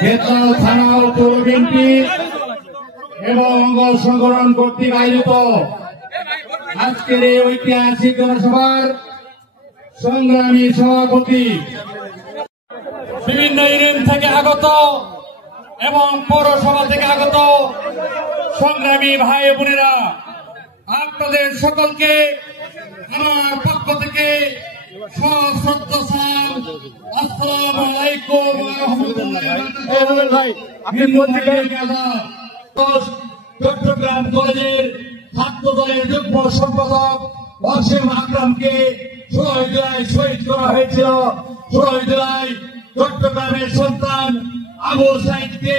ক্ষেত্রাল থানা ও পৌর বিএনপি এবং অঙ্গ সংগঠন কর্তৃক আয়োজিত আজকের এই ঐতিহাসিক জনসভার সংগ্রামী সভাপতি, বিভিন্ন ইউনিয়ন থেকে আগত এবং পৌরসভা থেকে আগত সংগ্রামী ভাই বোনেরা, আপনাদের সকলকে আমার পক্ষ থেকে সশ্রদ্ধ সালাম। আসসালামু আলাইকুম ওয়া রাহমাতুল্লাহি। চট্টগ্রাম কলেজের ছাত্র দলের যুগ্ম সম্পাদক ওয়াসিম আকরামকে 16 জুলাই শহীদ করা হয়েছিল। 16 জুলাই চট্টগ্রামের সন্তান আবু সাইদকে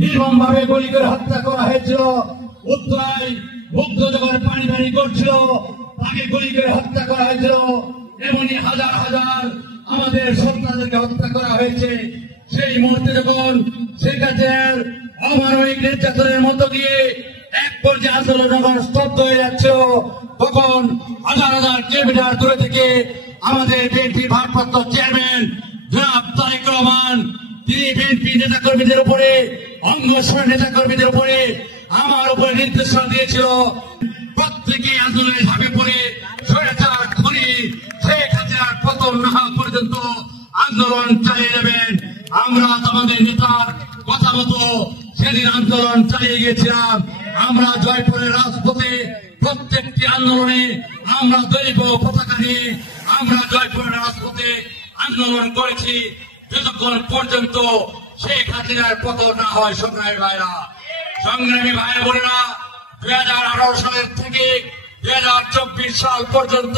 নির্মমভাবে গুলি করে হত্যা করা হয়েছিল। উত্তরায় মুগ্ধ যখন পানি পানি করছিল তাকে গুলি করে হত্যা করা হয়েছিল। এমনই হাজার হাজার আমাদের সন্তানদেরকে হত্যা করা হয়েছে। সেই মুহূর্তে যখন শেখ হাসিনার অমানবিক নির্যাতনের মধ্য দিয়ে এক পর্যায়ে আন্দোলন যখন স্তব্ধ হয়ে যাচ্ছিল, তখন হাজার হাজার কিলোমিটার দূরে থেকে আমাদের বিএনপির ভারপ্রাপ্ত চেয়ারম্যান জনাব তারেক রহমান, তিনি বিএনপি নেতা কর্মীদের উপরে, অঙ্গ নেতা কর্মীদের উপরে, আমার উপরে নির্দেশনা দিয়েছিল প্রত্যেকে আন্দোলনে ঝাঁপে পড়ে স্বৈরাচার খুনি শেখ হাসিনার পতন না হওয়া পর্যন্ত আন্দোলন চালিয়ে যাবেন। আমরা আমাদের নেতার কথা মতো সেদিন আন্দোলন চালিয়ে গিয়েছিলাম। আমরা জয়পুরের রাজপথে প্রত্যেকটি আন্দোলনে আমরা দৈব পতাকা নিয়ে আমরা জয়পুরের রাজপথে আন্দোলন করেছি যতক্ষণ পর্যন্ত শেখ হাসিনার পতন না হয়। সংগ্রামী ভাইরা, সংগ্রামী ভাই বোনেরা, 2018 সালের থেকে 2024 সাল পর্যন্ত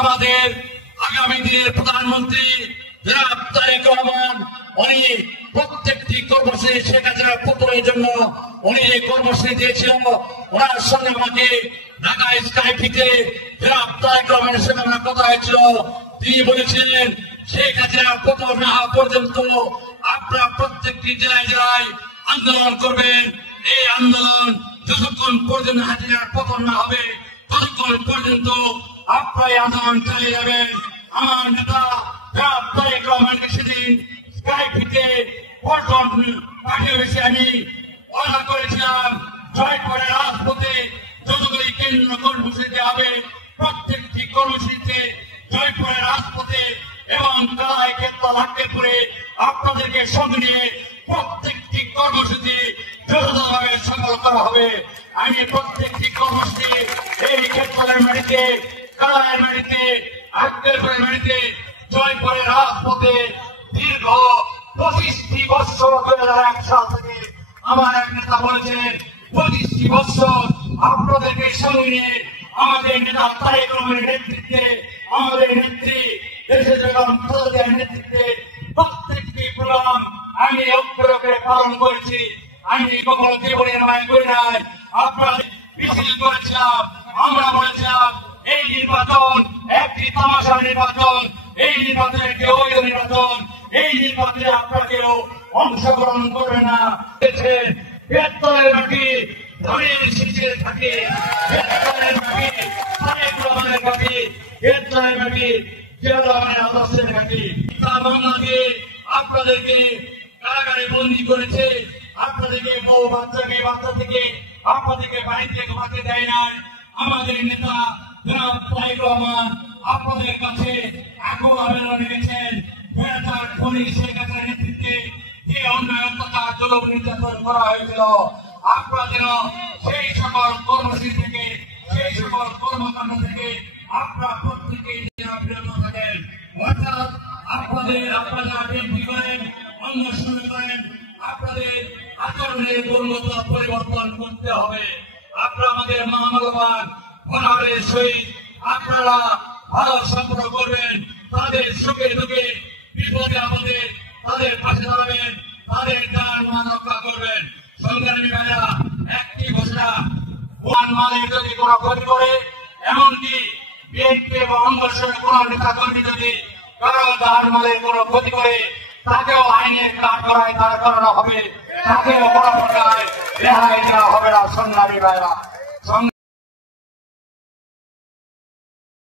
আমাদের আগামী দিনের প্রধানমন্ত্রী জনাব তারেক রহমান উনি প্রত্যেকটি কর্মসূচি শেখ হাসিনার পতনের জন্য উনি যে কর্মসূচি দিয়েছিল, ওনার সঙ্গে আমাকে ঢাকা স্কাইপিতে জনাব তারেক রহমানের সঙ্গে আমার কথা হয়েছিল। তিনি বলেছিলেন শেখ হাসিনার পতন না হওয়া পর্যন্ত আপনারা প্রত্যেকটি জেলায় জেলায় আন্দোলন করবেন। এই আন্দোলন যতক্ষণ পর্যন্ত হাসিনার পতন না হবে ততক্ষণ পর্যন্ত আপনারা আন্দোলন চালিয়ে যাবেন। আমার নেতা জনাব তারেক রহমানকে সেদিন স্কাইপিতে পল্টন পাঠিয়ে এসে আমি অর্ডার করেছিলাম জয়পুরের রাজপথে যতগুলি কেন্দ্র কর্মসূচিতে হবে প্রত্যেকটি কর্মসূচিতে জয়পুরের রাজপথে এবং কালাই ক্ষেত্র লাগতে করে আপনাদেরকে সঙ্গে নিয়ে প্রত্যেকটি কর্মসূচি যথাযথভাবে সফল করা হবে। আমি প্রত্যেকটি কর্মসূচি এই ক্ষেত্রের মাটিতে, কালায়ের মাটিতে, আক্কেলপুরের মাটিতে, জয়পুরের রাজপথে দীর্ঘ 25টি বছর 2001 সাল থেকে আমার এক নেতা বলেছেন 25টি বছর আপনাদেরকে সঙ্গে নিয়ে আমাদের নেতা তারেক রহমানের নেতৃত্বে, আমাদের নেত্রী দেশের বেগম খালেদা জিয়ার নেতৃত্বে প্রত্যেকটি প্রোগ্রাম আমি অক্ষরে পালন করেছি। আমি কখনো জীবনের মায় করি নাই। আপনারা মিছিল করেছিলাম, আমরা বলেছিলাম এই নির্বাচন একটি তামাশা নির্বাচন, এই নির্বাচনে একটি অবৈধ নির্বাচন, এই নির্বাচনে আপনারা কেউ অংশগ্রহণ করবে না। বেতনের মাটি ধানের শীষের থাকে, বেতনের মাটি তারেক রহমানের মাটি, বেতনের মাটি জিয়াউর রহমানের আদর্শের মাটি। তা বাংলাকে আপনাদেরকে কারাগারে বন্দী করেছে, আপনাদেরকে বউ বাচ্চা থেকে আপনাদেরকে বাড়িতে ঘুমাতে দেয় নাই। আমাদের নেতা জনাব তারেক রহমান আপনাদের কাছে এখন আবেদন রেখেছেন স্বৈরাচার খুনি শেখ হাসিনার নেতৃত্বে যে অন্যায় অত্যাচার জুলুম নির্যাতন করা হয়েছিল, আপনারা যেন সেই সকল কর্মসূচি থেকে, সেই সকল কর্মকাণ্ড থেকে আপনারা প্রত্যেকেই যেন বিরত থাকেন। অর্থাৎ আপনারা বিএনপি করেন, অন্বেষণ করেন, আপনাদের আচরণের গুণগত পরিবর্তন করতে হবে। আপনারা আমাদের মহামূল্যবান ভোটারের সহিত আপনারা ভালো সম্পর্ক করবেন, তাদের সুখে দুঃখে বিপদে আপদে তাদের পাশে দাঁড়াবেন, তাদের জান মান রক্ষা করবেন। সংগ্রামী ভাইরা, একটি ঘোষণা, মালের যদি কোনো ক্ষতি করে, এমনকি বিএনপি এবং অঙ্গসের কোন নেতা কর্মী যদি কারো জান মালের কোনো ক্ষতি করে, তাকেও আইনের কাঠ করায় তার করানো হবে, তাকেও কোনো প্রকার রেহাই দেওয়া হবে না। সংগ্রামী ভাইরা,